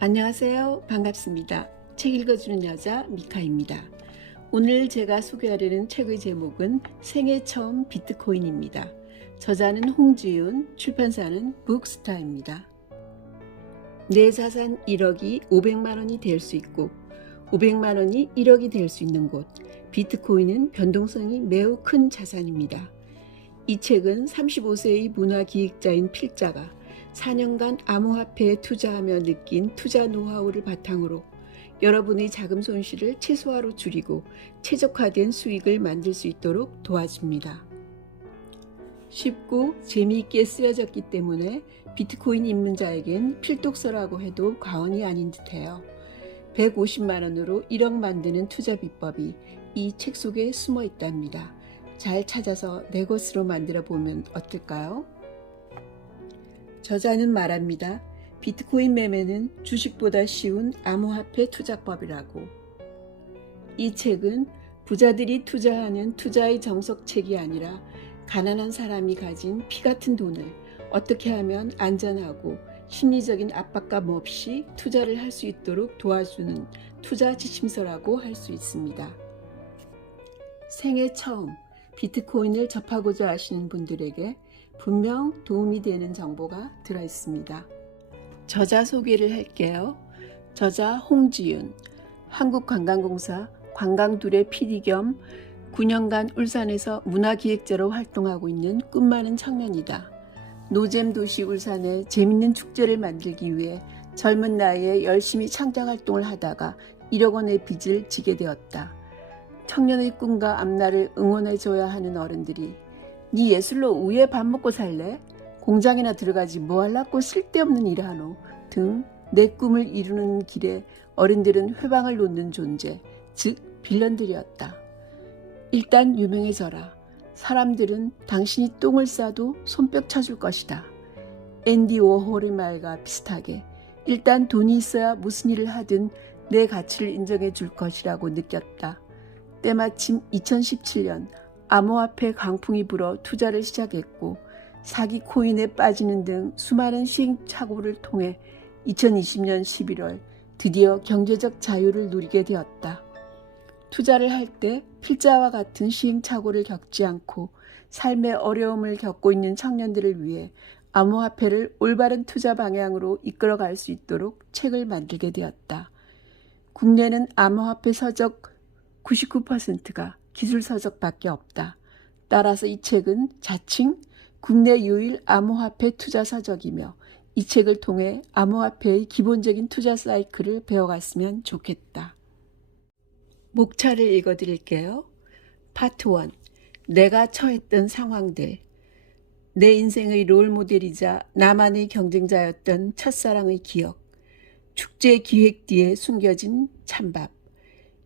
안녕하세요. 반갑습니다. 책 읽어주는 여자 미카입니다. 오늘 제가 소개하려는 책의 제목은 생애 처음 비트코인입니다. 저자는 홍지윤, 출판사는 북스타입니다. 내 자산 1억이 500만 원이 될 수 있고 500만 원이 1억이 될 수 있는 곳, 비트코인은 변동성이 매우 큰 자산입니다. 이 책은 35세의 문화기획자인 필자가 4년간 암호화폐에 투자하며 느낀 투자 노하우를 바탕으로 여러분의 자금 손실을 최소화로 줄이고 최적화된 수익을 만들 수 있도록 도와줍니다. 쉽고 재미있게 쓰여졌기 때문에 비트코인 입문자에겐 필독서라고 해도 과언이 아닌 듯해요. 150만 원으로 1억 만드는 투자 비법이 이 책 속에 숨어 있답니다. 잘 찾아서 내 것으로 만들어 보면 어떨까요? 저자는 말합니다. 비트코인 매매는 주식보다 쉬운 암호화폐 투자법이라고. 이 책은 부자들이 투자하는 투자의 정석책이 아니라 가난한 사람이 가진 피 같은 돈을 어떻게 하면 안전하고 심리적인 압박감 없이 투자를 할 수 있도록 도와주는 투자 지침서라고 할 수 있습니다. 생애 처음 비트코인을 접하고자 하시는 분들에게 분명 도움이 되는 정보가 들어있습니다. 저자 소개를 할게요. 저자 홍지윤, 한국관광공사 관광둘의 PD 겸 9년간 울산에서 문화기획자로 활동하고 있는 꿈 많은 청년이다. 노잼 도시 울산에 재밌는 축제를 만들기 위해 젊은 나이에 열심히 창작활동을 하다가 1억 원의 빚을 지게 되었다. 청년의 꿈과 앞날을 응원해줘야 하는 어른들이 네 예술로 우유에 밥 먹고 살래? 공장이나 들어가지 뭐 할라고 쓸데없는 일 하노? 등 내 꿈을 이루는 길에 어른들은 회방을 놓는 존재, 즉 빌런들이었다. 일단 유명해져라. 사람들은 당신이 똥을 싸도 손뼉 쳐줄 것이다. 앤디 워홀의 말과 비슷하게 일단 돈이 있어야 무슨 일을 하든 내 가치를 인정해 줄 것이라고 느꼈다. 때마침 2017년 암호화폐 강풍이 불어 투자를 시작했고 사기 코인에 빠지는 등 수많은 시행착오를 통해 2020년 11월 드디어 경제적 자유를 누리게 되었다. 투자를 할 때 필자와 같은 시행착오를 겪지 않고 삶의 어려움을 겪고 있는 청년들을 위해 암호화폐를 올바른 투자 방향으로 이끌어갈 수 있도록 책을 만들게 되었다. 국내는 암호화폐 서적 99%가 기술 서적밖에 없다. 따라서 이 책은 자칭 국내 유일 암호화폐 투자 서적이며 이 책을 통해 암호화폐의 기본적인 투자 사이클을 배워갔으면 좋겠다. 목차를 읽어드릴게요. 파트 1. 내가 처했던 상황들. 내 인생의 롤모델이자 나만의 경쟁자였던 첫사랑의 기억. 축제 기획 뒤에 숨겨진 찬밥.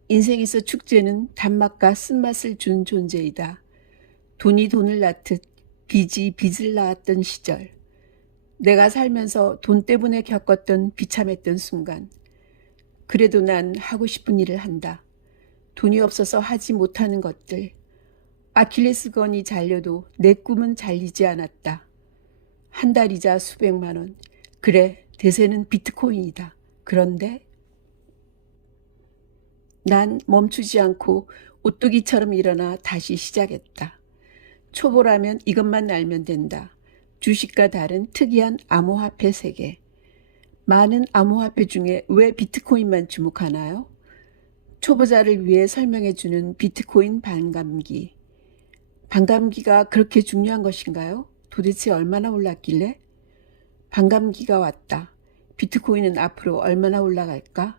인생에서 축제는 단맛과 쓴맛을 준 존재이다. 돈이 돈을 낳듯 빚이 빚을 낳았던 시절. 내가 살면서 돈 때문에 겪었던 비참했던 순간. 그래도 난 하고 싶은 일을 한다. 돈이 없어서 하지 못하는 것들. 아킬레스건이 잘려도 내 꿈은 잘리지 않았다. 한 달 이자 수백만 원. 그래, 대세는 비트코인이다. 그런데 난 멈추지 않고 오뚜기처럼 일어나 다시 시작했다. 초보라면 이것만 알면 된다. 주식과 다른 특이한 암호화폐 세계. 많은 암호화폐 중에 왜 비트코인만 주목하나요? 초보자를 위해 설명해주는 비트코인 반감기. 반감기가 그렇게 중요한 것인가요? 도대체 얼마나 올랐길래? 반감기가 왔다. 비트코인은 앞으로 얼마나 올라갈까?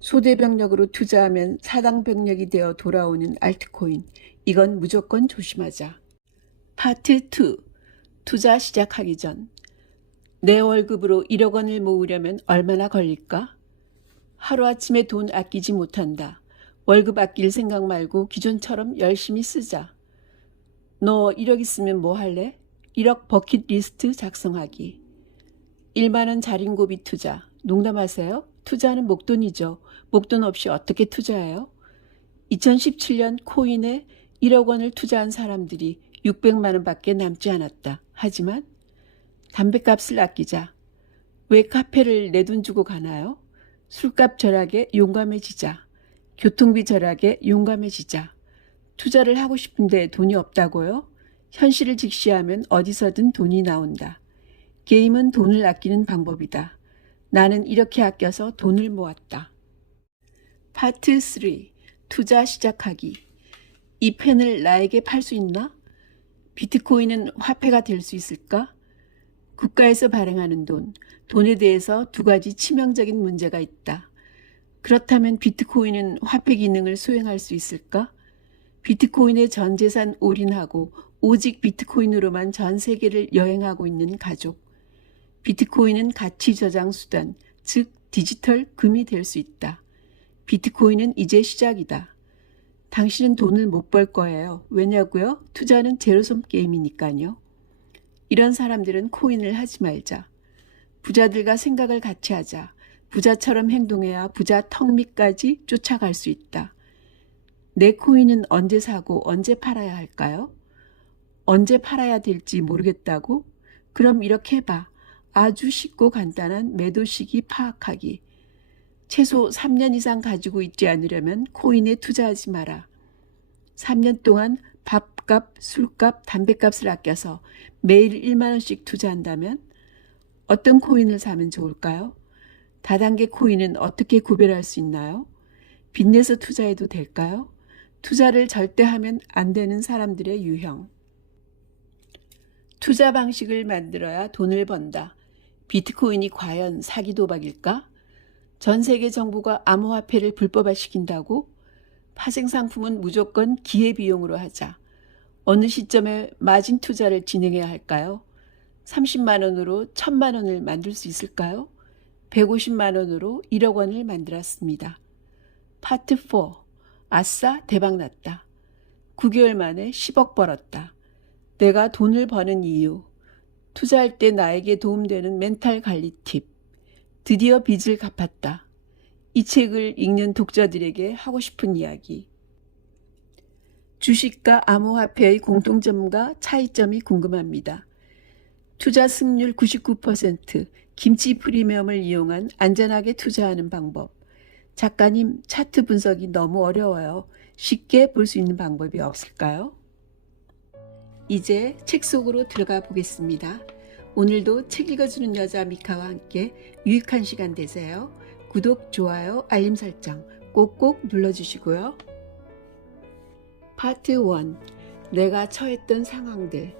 소대병력으로 투자하면 사당병력이 되어 돌아오는 알트코인. 이건 무조건 조심하자. 파트 2. 투자 시작하기 전. 내 월급으로 1억 원을 모으려면 얼마나 걸릴까? 하루아침에 돈 아끼지 못한다. 월급 아낄 생각 말고 기존처럼 열심히 쓰자. 너 1억 있으면 뭐 할래? 1억 버킷리스트 작성하기. 1만 원 자린고비 투자. 농담하세요? 투자는 목돈이죠. 목돈 없이 어떻게 투자해요? 2017년 코인에 1억 원을 투자한 사람들이 600만 원밖에 남지 않았다. 하지만 담뱃값을 아끼자. 왜 카페를 내 돈 주고 가나요? 술값 절약에 용감해지자. 교통비 절약에 용감해지자. 투자를 하고 싶은데 돈이 없다고요? 현실을 직시하면 어디서든 돈이 나온다. 게임은 돈을 아끼는 방법이다. 나는 이렇게 아껴서 돈을 모았다. 파트 3. 투자 시작하기. 이 펜을 나에게 팔 수 있나? 비트코인은 화폐가 될 수 있을까? 국가에서 발행하는 돈에 대해서 두 가지 치명적인 문제가 있다. 그렇다면 비트코인은 화폐 기능을 수행할 수 있을까? 비트코인에 전 재산 올인하고 오직 비트코인으로만 전 세계를 여행하고 있는 가족. 비트코인은 가치 저장 수단, 즉 디지털 금이 될 수 있다. 비트코인은 이제 시작이다. 당신은 돈을 못 벌 거예요. 왜냐고요? 투자는 제로섬 게임이니까요. 이런 사람들은 코인을 하지 말자. 부자들과 생각을 같이 하자. 부자처럼 행동해야 부자 턱 밑까지 쫓아갈 수 있다. 내 코인은 언제 사고 언제 팔아야 할까요? 언제 팔아야 될지 모르겠다고? 그럼 이렇게 해봐. 아주 쉽고 간단한 매도 시기 파악하기. 최소 3년 이상 가지고 있지 않으려면 코인에 투자하지 마라. 3년 동안 밥값, 술값, 담배값을 아껴서 매일 1만 원씩 투자한다면 어떤 코인을 사면 좋을까요? 다단계 코인은 어떻게 구별할 수 있나요? 빚내서 투자해도 될까요? 투자를 절대 하면 안 되는 사람들의 유형. 투자 방식을 만들어야 돈을 번다. 비트코인이 과연 사기 도박일까? 전 세계 정부가 암호화폐를 불법화시킨다고? 파생 상품은 무조건 기회비용으로 하자. 어느 시점에 마진 투자를 진행해야 할까요? 30만 원으로 1000만 원을 만들 수 있을까요? 150만 원으로 1억 원을 만들었습니다. 파트 4. 아싸 대박났다. 9개월 만에 10억 벌었다. 내가 돈을 버는 이유. 투자할 때 나에게 도움되는 멘탈 관리 팁. 드디어 빚을 갚았다. 이 책을 읽는 독자들에게 하고 싶은 이야기. 주식과 암호화폐의 공통점과 차이점이 궁금합니다. 투자 승률 99%, 김치 프리미엄을 이용한 안전하게 투자하는 방법. 작가님, 차트 분석이 너무 어려워요. 쉽게 볼 수 있는 방법이 없을까요? 이제 책 속으로 들어가 보겠습니다. 오늘도 책 읽어주는 여자 미카와 함께 유익한 시간 되세요. 구독, 좋아요, 알림 설정 꼭꼭 눌러주시고요. 파트 1. 내가 처했던 상황들.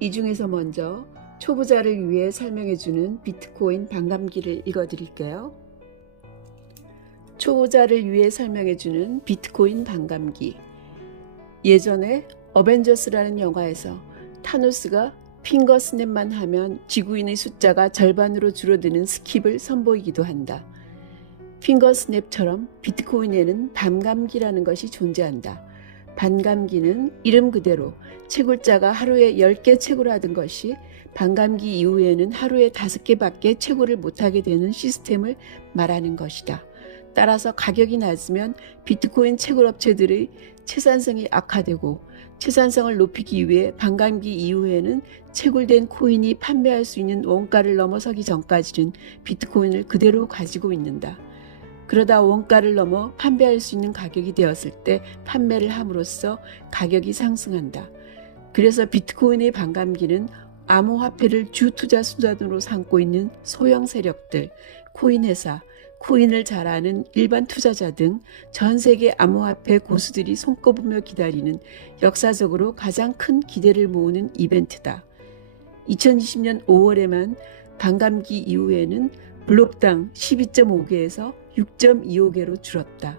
이 중에서 먼저 초보자를 위해 설명해주는 비트코인 반감기를 읽어드릴게요. 초보자를 위해 설명해주는 비트코인 반감기. 예전에 어벤져스라는 영화에서 타노스가 핑거 스냅만 하면 지구인의 숫자가 절반으로 줄어드는 스킵을 선보이기도 한다. 핑거 스냅처럼 비트코인에는 반감기라는 것이 존재한다. 반감기는 이름 그대로 채굴자가 하루에 10개 채굴하던 것이 반감기 이후에는 하루에 5개밖에 채굴을 못하게 되는 시스템을 말하는 것이다. 따라서 가격이 낮으면 비트코인 채굴업체들의 채산성이 악화되고 채산성을 높이기 위해 반감기 이후에는 채굴된 코인이 판매할 수 있는 원가를 넘어서기 전까지는 비트코인을 그대로 가지고 있는다. 그러다 원가를 넘어 판매할 수 있는 가격이 되었을 때 판매를 함으로써 가격이 상승한다. 그래서 비트코인의 반감기는 암호화폐를 주 투자 수단으로 삼고 있는 소형 세력들, 코인 회사, 코인을 잘 아는 일반 투자자 등 전 세계 암호화폐 고수들이 손꼽으며 기다리는 역사적으로 가장 큰 기대를 모으는 이벤트다. 2020년 5월에만 반감기 이후에는 블록당 12.5개에서 6.25개로 줄었다.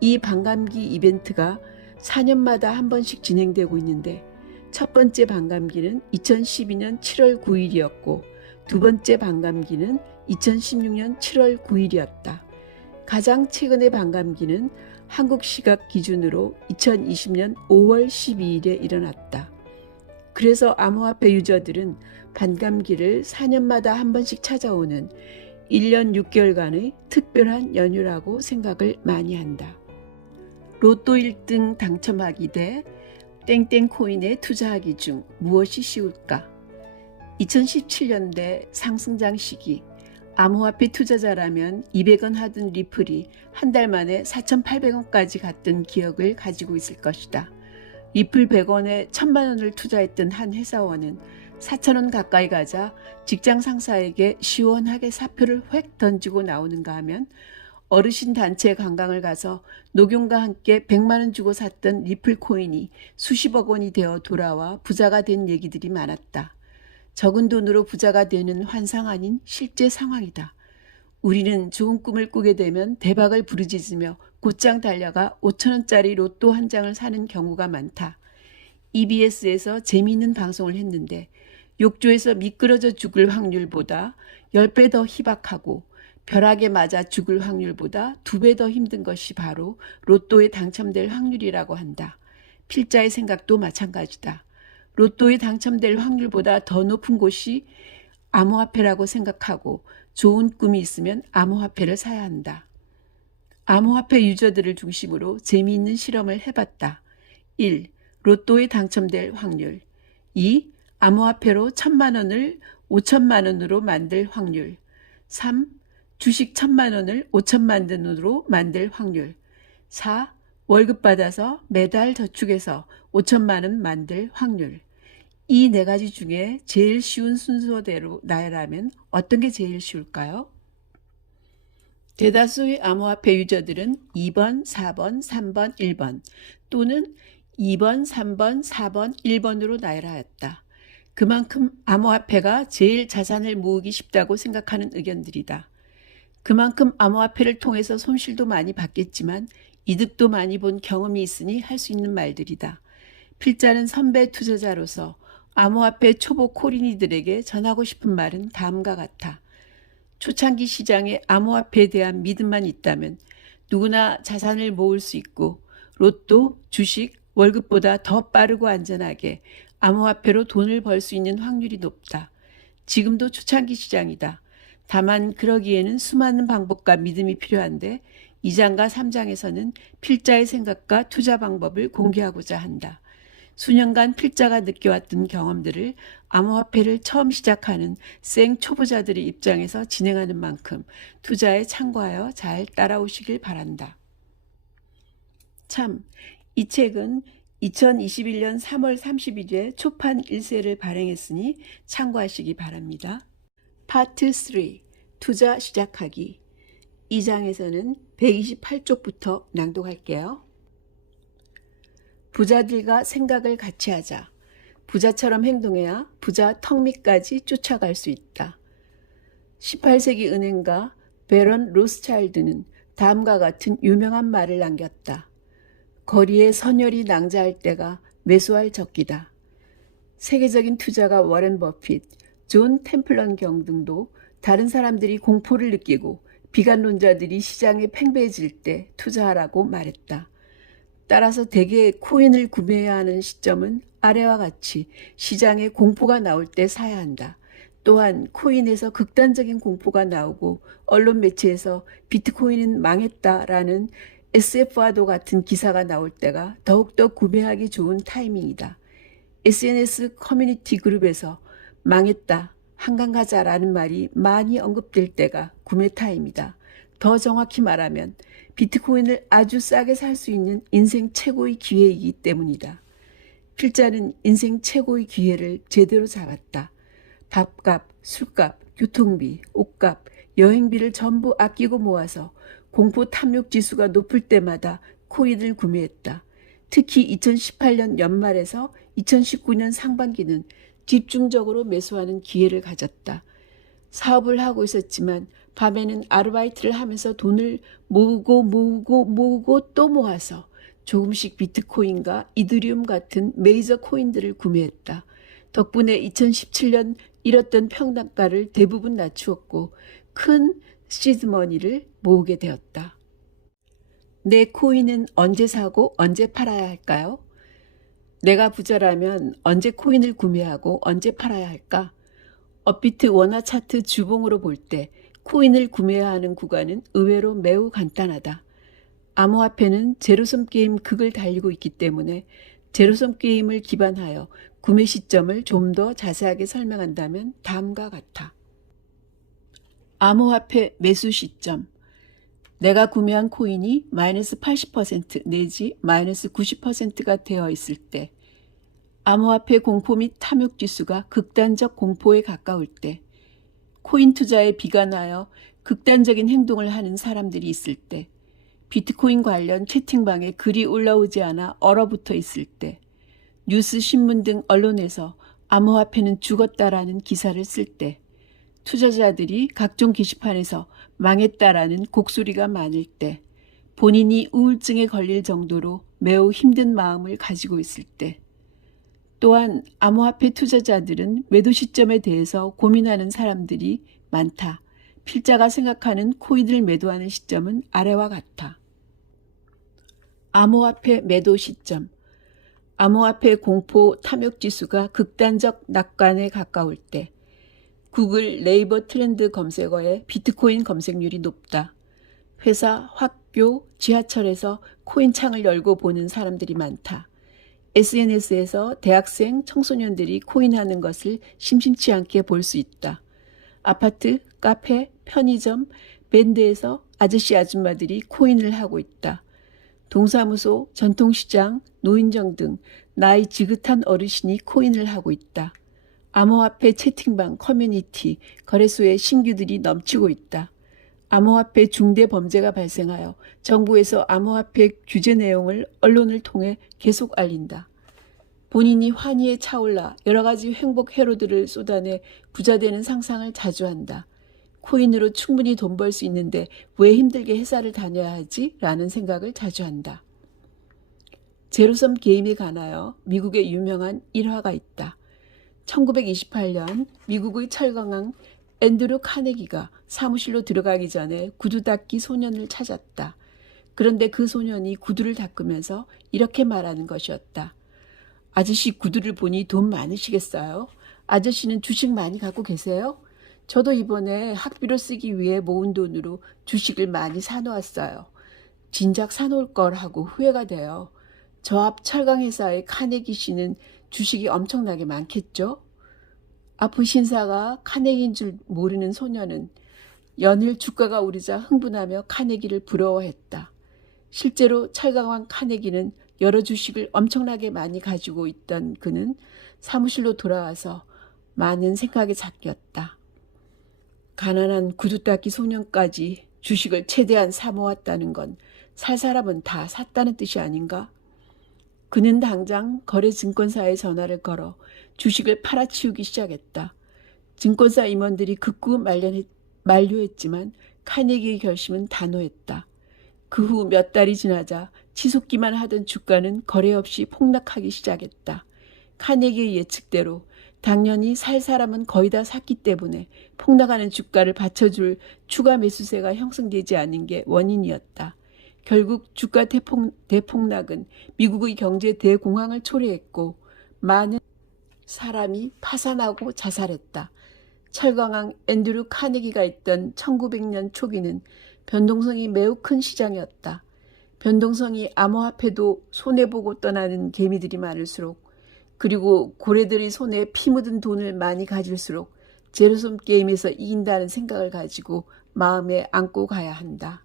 이 반감기 이벤트가 4년마다 한 번씩 진행되고 있는데 첫 번째 반감기는 2012년 7월 9일이었고 두 번째 반감기는 2016년 7월 9일이었다. 가장 최근의 반감기는 한국 시각 기준으로 2020년 5월 12일에 일어났다. 그래서 암호화폐 유저들은 반감기를 4년마다 한 번씩 찾아오는 1년 6개월간의 특별한 연휴라고 생각을 많이 한다. 로또 1등 당첨하기 대 땡땡 코인에 투자하기 중 무엇이 쉬울까? 2017년대 상승장 시기 암호화폐 투자자라면 200원 하던 리플이 한 달 만에 4,800원까지 갔던 기억을 가지고 있을 것이다. 리플 100원에 1,000만 원을 투자했던 한 회사원은 4,000원 가까이 가자 직장 상사에게 시원하게 사표를 획 던지고 나오는가 하면 어르신 단체 관광을 가서 녹용과 함께 100만 원 주고 샀던 리플 코인이 수십억 원이 되어 돌아와 부자가 된 얘기들이 많았다. 적은 돈으로 부자가 되는 환상 아닌 실제 상황이다. 우리는 좋은 꿈을 꾸게 되면 대박을 부르짖으며 곧장 달려가 5,000원짜리 로또 한 장을 사는 경우가 많다. EBS에서 재미있는 방송을 했는데 욕조에서 미끄러져 죽을 확률보다 10배 더 희박하고 벼락에 맞아 죽을 확률보다 2배 더 힘든 것이 바로 로또에 당첨될 확률이라고 한다. 필자의 생각도 마찬가지다. 로또에 당첨될 확률보다 더 높은 곳이 암호화폐라고 생각하고 좋은 꿈이 있으면 암호화폐를 사야 한다. 암호화폐 유저들을 중심으로 재미있는 실험을 해봤다. 1. 로또에 당첨될 확률. 2. 암호화폐로 1,000만 원을 5,000만 원으로 만들 확률. 3. 주식 1,000만 원을 5,000만 원으로 만들 확률. 4. 월급 받아서 매달 저축해서 5,000만 원 만들 확률. 이 네 가지 중에 제일 쉬운 순서대로 나열하면 어떤 게 제일 쉬울까요? 대다수의 암호화폐 유저들은 2번, 4번, 3번, 1번 또는 2번, 3번, 4번, 1번으로 나열하였다. 그만큼 암호화폐가 제일 자산을 모으기 쉽다고 생각하는 의견들이다. 그만큼 암호화폐를 통해서 손실도 많이 봤겠지만 이득도 많이 본 경험이 있으니 할 수 있는 말들이다. 필자는 선배 투자자로서 암호화폐 초보 코린이들에게 전하고 싶은 말은 다음과 같아. 초창기 시장에 암호화폐에 대한 믿음만 있다면 누구나 자산을 모을 수 있고 로또, 주식, 월급보다 더 빠르고 안전하게 암호화폐로 돈을 벌 수 있는 확률이 높다. 지금도 초창기 시장이다. 다만 그러기에는 수많은 방법과 믿음이 필요한데 2장과 3장에서는 필자의 생각과 투자 방법을 공개하고자 한다. 수년간 필자가 느껴왔던 경험들을 암호화폐를 처음 시작하는 생 초보자들의 입장에서 진행하는 만큼 투자에 참고하여 잘 따라오시길 바란다. 참, 이 책은 2021년 3월 30일에 초판 1세를 발행했으니 참고하시기 바랍니다. 파트 3. 투자 시작하기. 2장에서는 128쪽부터 낭독할게요. 부자들과 생각을 같이 하자. 부자처럼 행동해야 부자 턱 밑까지 쫓아갈 수 있다. 18세기 은행가 베런 로스차일드는 다음과 같은 유명한 말을 남겼다. 거리에 선열이 낭자할 때가 매수할 적기다. 세계적인 투자가 워렌 버핏, 존 템플런 경 등도 다른 사람들이 공포를 느끼고 비관론자들이 시장에 팽배해질 때 투자하라고 말했다. 따라서 대개 코인을 구매해야 하는 시점은 아래와 같이 시장에 공포가 나올 때 사야 한다. 또한 코인에서 극단적인 공포가 나오고 언론 매체에서 비트코인은 망했다라는 SF와도 같은 기사가 나올 때가 더욱더 구매하기 좋은 타이밍이다. SNS 커뮤니티 그룹에서 망했다, 한강 가자라는 말이 많이 언급될 때가 구매 타임이다. 더 정확히 말하면 비트코인을 아주 싸게 살 수 있는 인생 최고의 기회이기 때문이다. 필자는 인생 최고의 기회를 제대로 잡았다. 밥값, 술값, 교통비, 옷값, 여행비를 전부 아끼고 모아서 공포 탐욕 지수가 높을 때마다 코인을 구매했다. 특히 2018년 연말에서 2019년 상반기는 집중적으로 매수하는 기회를 가졌다. 사업을 하고 있었지만 밤에는 아르바이트를 하면서 돈을 모으고 또 모아서 조금씩 비트코인과 이더리움 같은 메이저 코인들을 구매했다. 덕분에 2017년 잃었던 평단가를 대부분 낮추었고 큰 시드머니를 모으게 되었다. 내 코인은 언제 사고 언제 팔아야 할까요? 내가 부자라면 언제 코인을 구매하고 언제 팔아야 할까? 업비트 원화 차트 주봉으로 볼 때 코인을 구매해야 하는 구간은 의외로 매우 간단하다. 암호화폐는 제로섬 게임 극을 달리고 있기 때문에 제로섬 게임을 기반하여 구매 시점을 좀 더 자세하게 설명한다면 다음과 같아. 암호화폐 매수 시점. 내가 구매한 코인이 마이너스 80% 내지 마이너스 90%가 되어 있을 때, 암호화폐 공포 및 탐욕 지수가 극단적 공포에 가까울 때, 코인 투자에 비관하여 극단적인 행동을 하는 사람들이 있을 때, 비트코인 관련 채팅방에 글이 올라오지 않아 얼어붙어 있을 때, 뉴스, 신문 등 언론에서 암호화폐는 죽었다라는 기사를 쓸 때, 투자자들이 각종 게시판에서 망했다라는 곡소리가 많을 때, 본인이 우울증에 걸릴 정도로 매우 힘든 마음을 가지고 있을 때, 또한 암호화폐 투자자들은 매도 시점에 대해서 고민하는 사람들이 많다. 필자가 생각하는 코인을 매도하는 시점은 아래와 같아. 암호화폐 매도 시점. 암호화폐 공포 탐욕 지수가 극단적 낙관에 가까울 때, 구글 네이버 트렌드 검색어에 비트코인 검색률이 높다. 회사, 학교, 지하철에서 코인 창을 열고 보는 사람들이 많다. SNS에서 대학생, 청소년들이 코인하는 것을 심심치 않게 볼 수 있다. 아파트, 카페, 편의점, 밴드에서 아저씨 아줌마들이 코인을 하고 있다. 동사무소, 전통시장, 노인정 등 나이 지긋한 어르신이 코인을 하고 있다. 암호화폐 채팅방, 커뮤니티, 거래소에 신규들이 넘치고 있다. 암호화폐 중대 범죄가 발생하여 정부에서 암호화폐 규제 내용을 언론을 통해 계속 알린다. 본인이 환희에 차올라 여러 가지 행복 회로들을 쏟아내 부자되는 상상을 자주 한다. 코인으로 충분히 돈 벌 수 있는데 왜 힘들게 회사를 다녀야 하지? 라는 생각을 자주 한다. 제로섬 게임에 관하여 미국의 유명한 일화가 있다. 1928년 미국의 철강왕 앤드류 카네기가 사무실로 들어가기 전에 구두 닦기 소년을 찾았다. 그런데 그 소년이 구두를 닦으면서 이렇게 말하는 것이었다. 아저씨 구두를 보니 돈 많으시겠어요? 아저씨는 주식 많이 갖고 계세요? 저도 이번에 학비로 쓰기 위해 모은 돈으로 주식을 많이 사놓았어요. 진작 사놓을 걸 하고 후회가 돼요. 저 앞 철강회사의 카네기 씨는 주식이 엄청나게 많겠죠? 아픈 신사가 카네기인 줄 모르는 소녀는 연일 주가가 오르자 흥분하며 카네기를 부러워했다. 실제로 철강왕 카네기는 여러 주식을 엄청나게 많이 가지고 있던 그는 사무실로 돌아와서 많은 생각에 잠겼다. 가난한 구두닦이 소년까지 주식을 최대한 사모았다는 건 살 사람은 다 샀다는 뜻이 아닌가? 그는 당장 거래증권사에 전화를 걸어 주식을 팔아치우기 시작했다. 증권사 임원들이 극구 만류했지만 카네기의 결심은 단호했다. 그 후 몇 달이 지나자 치솟기만 하던 주가는 거래 없이 폭락하기 시작했다. 카네기의 예측대로 당연히 살 사람은 거의 다 샀기 때문에 폭락하는 주가를 받쳐줄 추가 매수세가 형성되지 않은 게 원인이었다. 결국 주가 대폭락은 미국의 경제 대공황을 초래했고 많은 사람이 파산하고 자살했다. 철강왕 앤드류 카네기가 있던 1900년 초기는 변동성이 매우 큰 시장이었다. 변동성이 암호화폐도 손해보고 떠나는 개미들이 많을수록, 그리고 고래들의 손에 피 묻은 돈을 많이 가질수록 제로섬 게임에서 이긴다는 생각을 가지고 마음에 안고 가야 한다.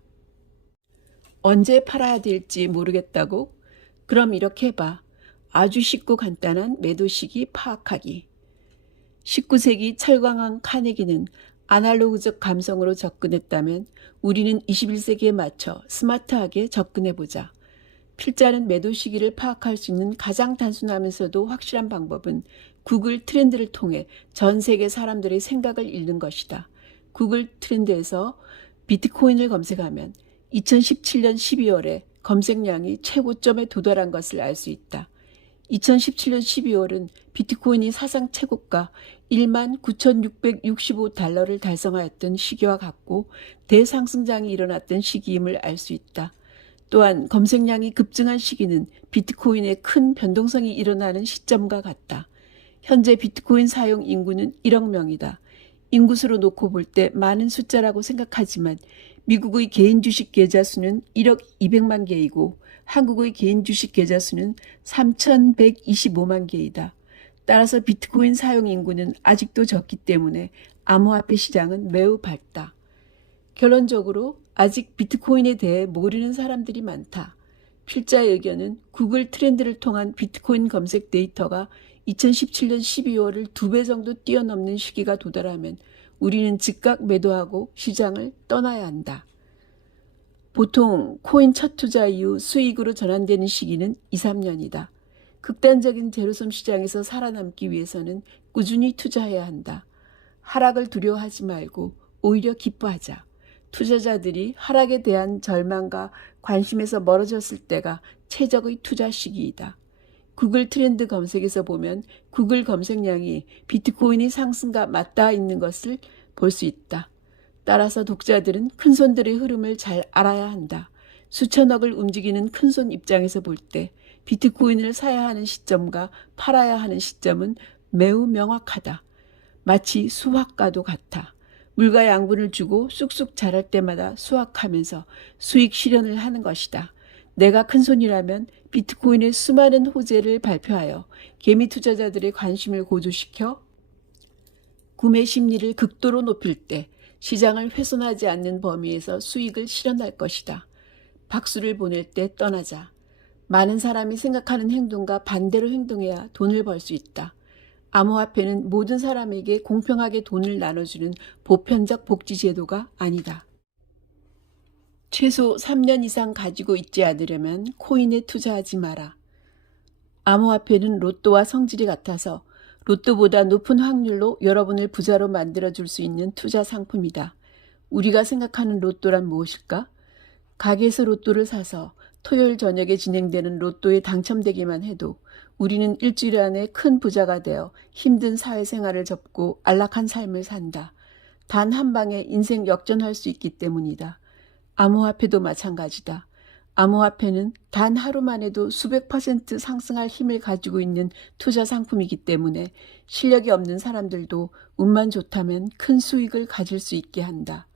언제 팔아야 될지 모르겠다고? 그럼 이렇게 해봐. 아주 쉽고 간단한 매도 시기 파악하기. 19세기 철강왕 카네기는 아날로그적 감성으로 접근했다면 우리는 21세기에 맞춰 스마트하게 접근해보자. 필자는 매도 시기를 파악할 수 있는 가장 단순하면서도 확실한 방법은 구글 트렌드를 통해 전 세계 사람들의 생각을 읽는 것이다. 구글 트렌드에서 비트코인을 검색하면 2017년 12월에 검색량이 최고점에 도달한 것을 알 수 있다. 2017년 12월은 비트코인이 사상 최고가 19,665달러를 달성하였던 시기와 같고 대상승장이 일어났던 시기임을 알 수 있다. 또한 검색량이 급증한 시기는 비트코인의 큰 변동성이 일어나는 시점과 같다. 현재 비트코인 사용 인구는 1억 명이다. 인구수로 놓고 볼 때 많은 숫자라고 생각하지만 미국의 개인 주식 계좌 수는 1억 200만 개이고 한국의 개인 주식 계좌 수는 3,125만 개이다. 따라서 비트코인 사용 인구는 아직도 적기 때문에 암호화폐 시장은 매우 밝다. 결론적으로 아직 비트코인에 대해 모르는 사람들이 많다. 필자의 의견은 구글 트렌드를 통한 비트코인 검색 데이터가 2017년 12월을 2배 정도 뛰어넘는 시기가 도달하면 우리는 즉각 매도하고 시장을 떠나야 한다. 보통 코인 첫 투자 이후 수익으로 전환되는 시기는 2, 3년이다. 극단적인 제로섬 시장에서 살아남기 위해서는 꾸준히 투자해야 한다. 하락을 두려워하지 말고 오히려 기뻐하자. 투자자들이 하락에 대한 절망과 관심에서 멀어졌을 때가 최적의 투자 시기이다. 구글 트렌드 검색에서 보면 구글 검색량이 비트코인이 상승과 맞닿아 있는 것을 볼 수 있다. 따라서 독자들은 큰손들의 흐름을 잘 알아야 한다. 수천억을 움직이는 큰손 입장에서 볼 때 비트코인을 사야 하는 시점과 팔아야 하는 시점은 매우 명확하다. 마치 수확과도 같아. 물과 양분을 주고 쑥쑥 자랄 때마다 수확하면서 수익 실현을 하는 것이다. 내가 큰손이라면 비트코인의 수많은 호재를 발표하여 개미 투자자들의 관심을 고조시켜 구매 심리를 극도로 높일 때 시장을 훼손하지 않는 범위에서 수익을 실현할 것이다. 박수를 보낼 때 떠나자. 많은 사람이 생각하는 행동과 반대로 행동해야 돈을 벌 수 있다. 암호화폐는 모든 사람에게 공평하게 돈을 나눠주는 보편적 복지 제도가 아니다. 최소 3년 이상 가지고 있지 않으려면 코인에 투자하지 마라. 암호화폐는 로또와 성질이 같아서 로또보다 높은 확률로 여러분을 부자로 만들어줄 수 있는 투자 상품이다. 우리가 생각하는 로또란 무엇일까? 가게에서 로또를 사서 토요일 저녁에 진행되는 로또에 당첨되기만 해도 우리는 일주일 안에 큰 부자가 되어 힘든 사회생활을 접고 안락한 삶을 산다. 단 한 방에 인생 역전할 수 있기 때문이다. 암호화폐도 마찬가지다. 암호화폐는 단 하루만 해도 수백 % 상승할 힘을 가지고 있는 투자 상품이기 때문에 실력이 없는 사람들도 운만 좋다면 큰 수익을 가질 수 있게 한다.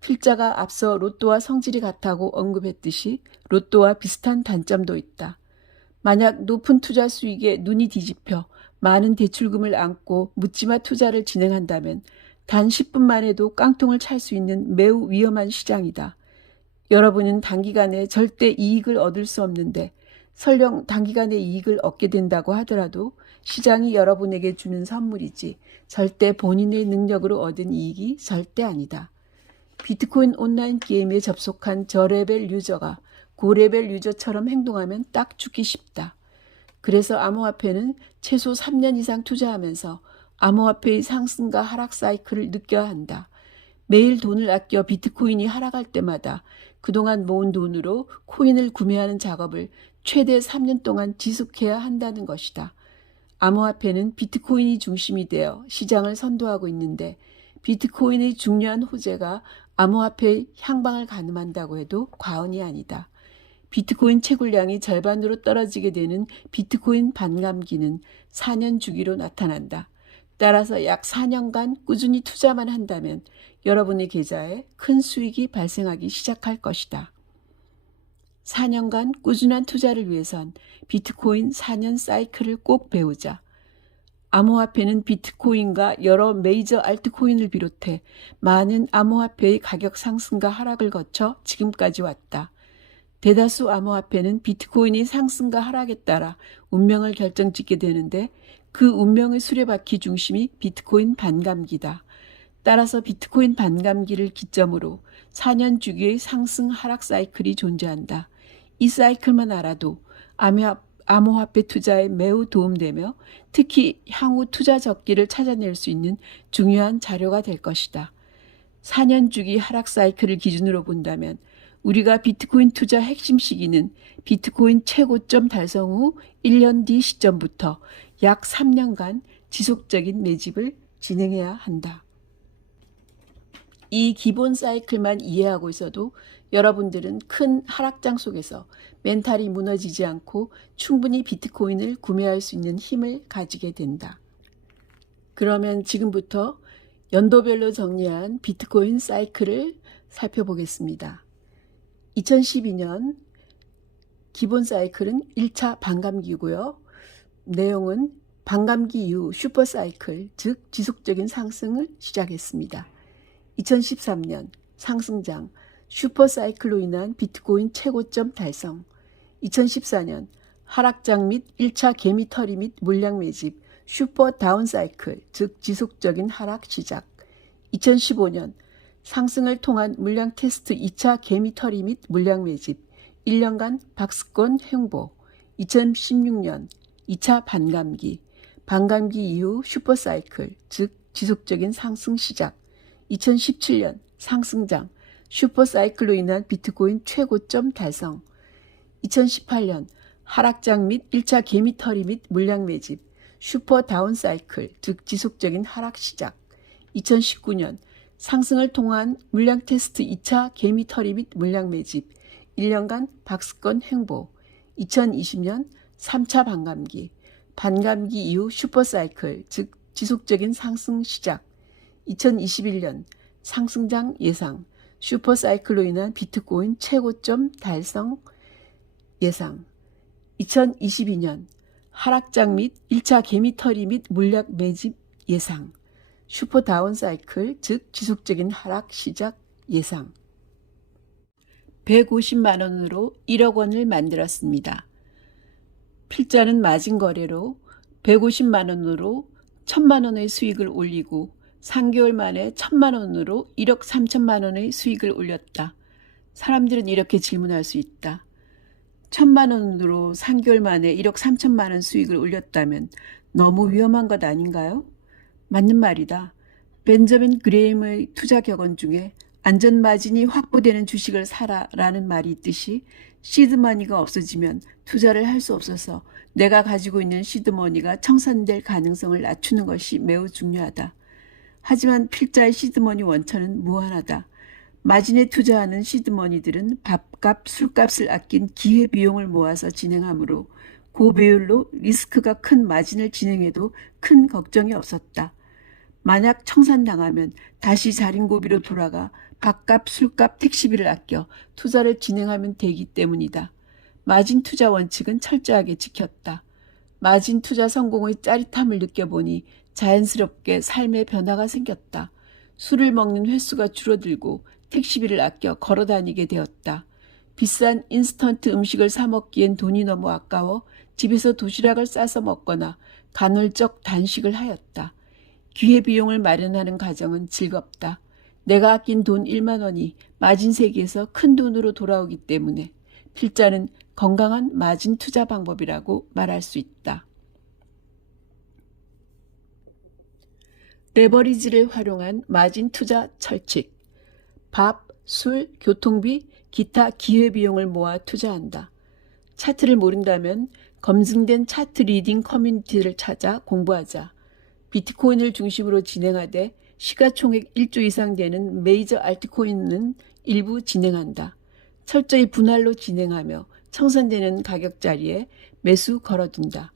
필자가 앞서 로또와 성질이 같다고 언급했듯이 로또와 비슷한 단점도 있다. 만약 높은 투자 수익에 눈이 뒤집혀 많은 대출금을 안고 묻지마 투자를 진행한다면 단 10분만 해도 깡통을 찰 수 있는 매우 위험한 시장이다. 여러분은 단기간에 절대 이익을 얻을 수 없는데 설령 단기간에 이익을 얻게 된다고 하더라도 시장이 여러분에게 주는 선물이지 절대 본인의 능력으로 얻은 이익이 절대 아니다. 비트코인 온라인 게임에 접속한 저레벨 유저가 고레벨 유저처럼 행동하면 딱 죽기 쉽다. 그래서 암호화폐는 최소 3년 이상 투자하면서 암호화폐의 상승과 하락 사이클을 느껴야 한다. 매일 돈을 아껴 비트코인이 하락할 때마다 그동안 모은 돈으로 코인을 구매하는 작업을 최대 3년 동안 지속해야 한다는 것이다. 암호화폐는 비트코인이 중심이 되어 시장을 선도하고 있는데 비트코인의 중요한 호재가 암호화폐의 향방을 가늠한다고 해도 과언이 아니다. 비트코인 채굴량이 절반으로 떨어지게 되는 비트코인 반감기는 4년 주기로 나타난다. 따라서 약 4년간 꾸준히 투자만 한다면 여러분의 계좌에 큰 수익이 발생하기 시작할 것이다. 4년간 꾸준한 투자를 위해선 비트코인 4년 사이클을 꼭 배우자. 암호화폐는 비트코인과 여러 메이저 알트코인을 비롯해 많은 암호화폐의 가격 상승과 하락을 거쳐 지금까지 왔다. 대다수 암호화폐는 비트코인의 상승과 하락에 따라 운명을 결정짓게 되는데 그 운명의 수레바퀴 중심이 비트코인 반감기다. 따라서 비트코인 반감기를 기점으로 4년 주기의 상승 하락 사이클이 존재한다. 이 사이클만 알아도 암호화폐 투자에 매우 도움되며 특히 향후 투자 적기를 찾아낼 수 있는 중요한 자료가 될 것이다. 4년 주기 하락 사이클을 기준으로 본다면 우리가 비트코인 투자 핵심 시기는 비트코인 최고점 달성 후 1년 뒤 시점부터 약 3년간 지속적인 매집을 진행해야 한다. 이 기본 사이클만 이해하고 있어도 여러분들은 큰 하락장 속에서 멘탈이 무너지지 않고 충분히 비트코인을 구매할 수 있는 힘을 가지게 된다. 그러면 지금부터 연도별로 정리한 비트코인 사이클을 살펴보겠습니다. 2012년 기본 사이클은 1차 반감기고요. 내용은 반감기 이후 슈퍼 사이클, 즉 지속적인 상승을 시작했습니다. 2013년 상승장, 슈퍼사이클로 인한 비트코인 최고점 달성. 2014년 하락장 및 1차 개미 털이 및 물량 매집, 슈퍼 다운사이클, 즉 지속적인 하락 시작. 2015년 상승을 통한 물량 테스트 2차 개미 털이 및 물량 매집, 1년간 박스권 횡보. 2016년 2차 반감기, 반감기 이후 슈퍼사이클, 즉 지속적인 상승 시작. 2017년 상승장, 슈퍼사이클로 인한 비트코인 최고점 달성. 2018년 하락장 및 1차 개미 털이 및 물량 매집, 슈퍼 다운사이클, 즉 지속적인 하락 시작. 2019년 상승을 통한 물량 테스트 2차 개미 털이 및 물량 매집, 1년간 박스권 횡보. 2020년 3차 반감기, 반감기 이후 슈퍼사이클, 즉 지속적인 상승 시작. 2021년 상승장 예상, 슈퍼사이클로 인한 비트코인 최고점 달성 예상. 2022년 하락장 및 1차 개미 털이 및 물량 매집 예상, 슈퍼 다운사이클, 즉 지속적인 하락 시작 예상. 150만 원으로 1억 원을 만들었습니다. 필자는 마진 거래로 150만 원으로 1000만 원의 수익을 올리고 3개월 만에 1000만 원으로 1억 3천만 원의 수익을 올렸다. 사람들은 이렇게 질문할 수 있다. 1000만 원으로 3개월 만에 1억 3천만 원 수익을 올렸다면 너무 위험한 것 아닌가요? 맞는 말이다. 벤저민 그레임의 투자 격언 중에 안전 마진이 확보되는 주식을 사라라는 말이 있듯이 시드머니가 없어지면 투자를 할 수 없어서 내가 가지고 있는 시드머니가 청산될 가능성을 낮추는 것이 매우 중요하다. 하지만 필자의 시드머니 원천은 무한하다. 마진에 투자하는 시드머니들은 밥값, 술값을 아낀 기회비용을 모아서 진행하므로 고배율로 리스크가 큰 마진을 진행해도 큰 걱정이 없었다. 만약 청산당하면 다시 자린고비로 돌아가 밥값, 술값, 택시비를 아껴 투자를 진행하면 되기 때문이다. 마진 투자 원칙은 철저하게 지켰다. 마진 투자 성공의 짜릿함을 느껴보니 자연스럽게 삶의 변화가 생겼다. 술을 먹는 횟수가 줄어들고 택시비를 아껴 걸어다니게 되었다. 비싼 인스턴트 음식을 사 먹기엔 돈이 너무 아까워 집에서 도시락을 싸서 먹거나 간헐적 단식을 하였다. 기회비용을 마련하는 과정은 즐겁다. 내가 아낀 돈 1만 원이 마진 세계에서 큰 돈으로 돌아오기 때문에 필자는 건강한 마진 투자 방법이라고 말할 수 있다. 레버리지를 활용한 마진 투자 철칙. 밥, 술, 교통비, 기타 기회비용을 모아 투자한다. 차트를 모른다면 검증된 차트 리딩 커뮤니티를 찾아 공부하자. 비트코인을 중심으로 진행하되 시가총액 1조 이상 되는 메이저 알트코인은 일부 진행한다. 철저히 분할로 진행하며 청산되는 가격 자리에 매수 걸어둔다.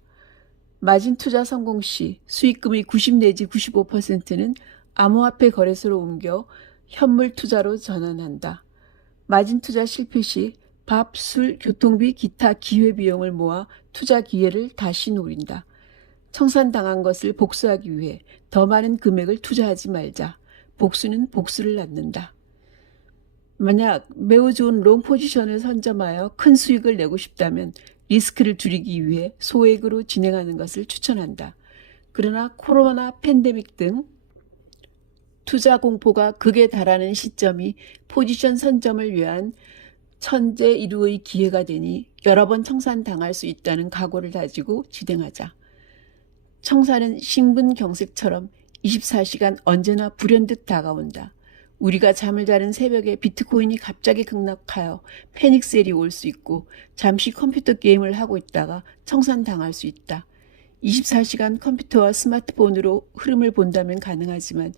마진 투자 성공 시 수익금의 90 내지 95%는 암호화폐 거래소로 옮겨 현물 투자로 전환한다. 마진 투자 실패 시 밥, 술, 교통비, 기타 기회비용을 모아 투자 기회를 다시 노린다. 청산당한 것을 복수하기 위해 더 많은 금액을 투자하지 말자. 복수는 복수를 낳는다. 만약 매우 좋은 롱 포지션을 선점하여 큰 수익을 내고 싶다면 리스크를 줄이기 위해 소액으로 진행하는 것을 추천한다. 그러나 코로나 팬데믹 등 투자 공포가 극에 달하는 시점이 포지션 선점을 위한 천재 일우의 기회가 되니 여러 번 청산당할 수 있다는 각오를 다지고 진행하자. 청산은 신분경색처럼 24시간 언제나 불현듯 다가온다. 우리가 잠을 자는 새벽에 비트코인이 갑자기 급락하여 패닉셀이 올 수 있고 잠시 컴퓨터 게임을 하고 있다가 청산당할 수 있다. 24시간 컴퓨터와 스마트폰으로 흐름을 본다면 가능하지만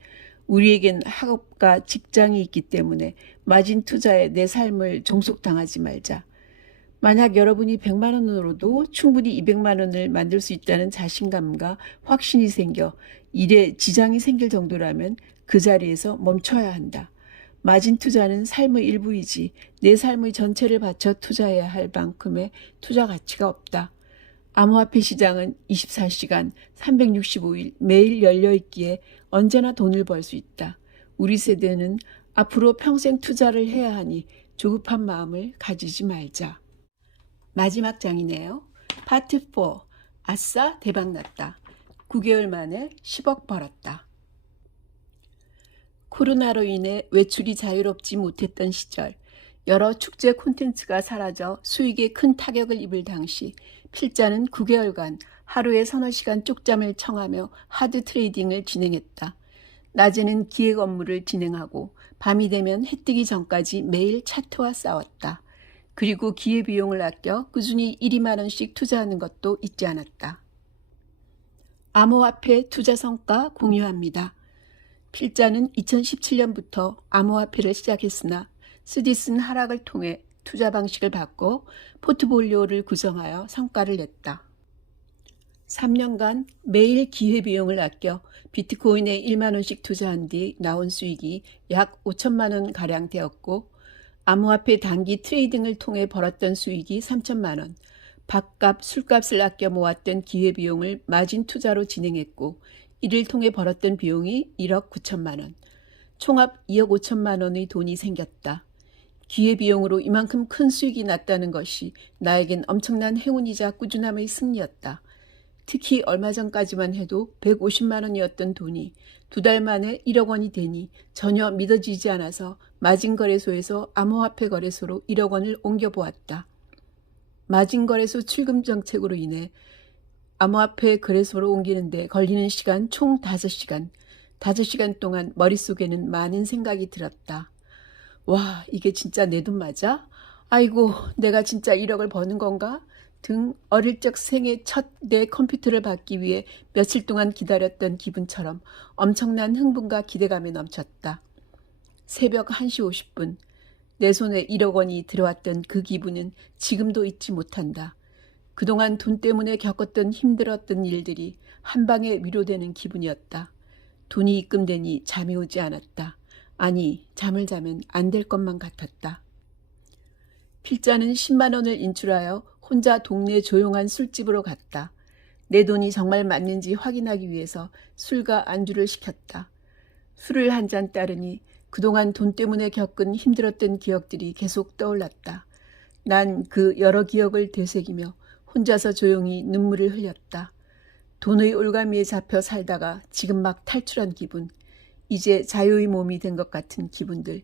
우리에겐 학업과 직장이 있기 때문에 마진 투자에 내 삶을 종속당하지 말자. 만약 여러분이 100만 원으로도 충분히 200만 원을 만들 수 있다는 자신감과 확신이 생겨 일에 지장이 생길 정도라면 그 자리에서 멈춰야 한다. 마진 투자는 삶의 일부이지 내 삶의 전체를 바쳐 투자해야 할 만큼의 투자 가치가 없다. 암호화폐 시장은 24시간 365일 매일 열려있기에 언제나 돈을 벌 수 있다. 우리 세대는 앞으로 평생 투자를 해야 하니 조급한 마음을 가지지 말자. 마지막 장이네요. 파트 4. 아싸 대박났다. 9개월 만에 10억 벌었다. 코로나로 인해 외출이 자유롭지 못했던 시절, 여러 축제 콘텐츠가 사라져 수익에 큰 타격을 입을 당시 필자는 9개월간 하루에 서너 시간 쪽잠을 청하며 하드 트레이딩을 진행했다. 낮에는 기획 업무를 진행하고 밤이 되면 해 뜨기 전까지 매일 차트와 싸웠다. 그리고 기회비용을 아껴 꾸준히 1, 2만 원씩 투자하는 것도 잊지 않았다. 암호화폐 투자 성과 공유합니다. 필자는 2017년부터 암호화폐를 시작했으나 스디슨 하락을 통해 투자 방식을 바꿔 포트폴리오를 구성하여 성과를 냈다. 3년간 매일 기회비용을 아껴 비트코인에 1만 원씩 투자한 뒤 나온 수익이 약 5천만 원 가량 되었고, 암호화폐 단기 트레이딩을 통해 벌었던 수익이 3천만 원, 밥값, 술값을 아껴 모았던 기회비용을 마진 투자로 진행했고, 이를 통해 벌었던 비용이 1억 9천만 원, 총합 2억 5천만 원의 돈이 생겼다. 기회비용으로 이만큼 큰 수익이 났다는 것이 나에겐 엄청난 행운이자 꾸준함의 승리였다. 특히 얼마 전까지만 해도 150만 원이었던 돈이 2달 만에 1억 원이 되니 전혀 믿어지지 않아서 마진거래소에서 암호화폐 거래소로 1억 원을 옮겨보았다. 마진거래소 출금 정책으로 인해 암호화폐 거래소로 옮기는데 걸리는 시간 총 5시간. 5시간 동안 머릿속에는 많은 생각이 들었다. 와, 이게 진짜 내 돈 맞아? 아이고, 내가 진짜 1억을 버는 건가? 등 어릴 적 생애 첫 내 컴퓨터를 받기 위해 며칠 동안 기다렸던 기분처럼 엄청난 흥분과 기대감에 넘쳤다. 새벽 1시 50분, 내 손에 1억 원이 들어왔던 그 기분은 지금도 잊지 못한다. 그동안 돈 때문에 겪었던 힘들었던 일들이 한 방에 위로되는 기분이었다. 돈이 입금되니 잠이 오지 않았다. 아니, 잠을 자면 안 될 것만 같았다. 필자는 10만 원을 인출하여 혼자 동네 조용한 술집으로 갔다. 내 돈이 정말 맞는지 확인하기 위해서 술과 안주를 시켰다. 술을 한 잔 따르니 그동안 돈 때문에 겪은 힘들었던 기억들이 계속 떠올랐다. 난 그 여러 기억을 되새기며 혼자서 조용히 눈물을 흘렸다. 돈의 올가미에 잡혀 살다가 지금 막 탈출한 기분, 이제 자유의 몸이 된 것 같은 기분들.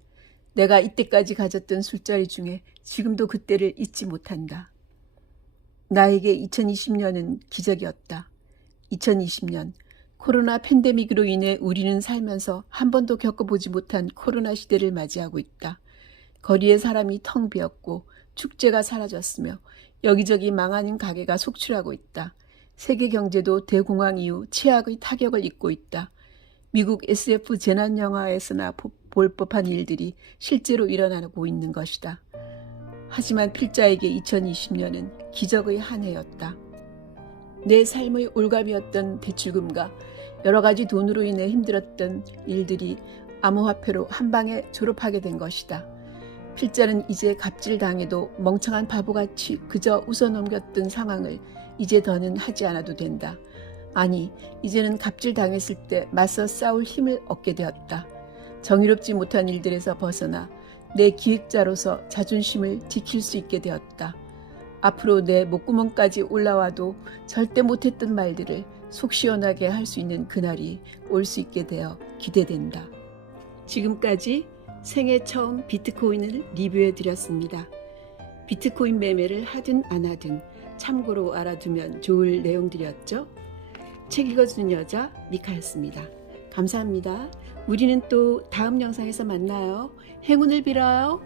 내가 이때까지 가졌던 술자리 중에 지금도 그때를 잊지 못한다. 나에게 2020년은 기적이었다. 2020년, 코로나 팬데믹으로 인해 우리는 살면서 한 번도 겪어보지 못한 코로나 시대를 맞이하고 있다. 거리에 사람이 텅 비었고 축제가 사라졌으며 여기저기 망하는 가게가 속출하고 있다. 세계 경제도 대공황 이후 최악의 타격을 입고 있다. 미국 SF 재난영화에서나 볼 법한 일들이 실제로 일어나고 있는 것이다. 하지만 필자에게 2020년은 기적의 한 해였다. 내 삶의 올가미였던 대출금과 여러 가지 돈으로 인해 힘들었던 일들이 암호화폐로 한 방에 졸업하게 된 것이다. 필자는 이제 갑질당해도 멍청한 바보같이 그저 웃어넘겼던 상황을 이제 더는 하지 않아도 된다. 아니, 이제는 갑질당했을 때 맞서 싸울 힘을 얻게 되었다. 정의롭지 못한 일들에서 벗어나 내 기획자로서 자존심을 지킬 수 있게 되었다. 앞으로 내 목구멍까지 올라와도 절대 못했던 말들을 속 시원하게 할 수 있는 그날이 올 수 있게 되어 기대된다. 지금까지 생애 처음 비트코인을 리뷰해 드렸습니다. 비트코인 매매를 하든 안 하든 참고로 알아두면 좋을 내용들이었죠. 책 읽어주는 여자 미카였습니다. 감사합니다. 우리는 또 다음 영상에서 만나요. 행운을 빌어요.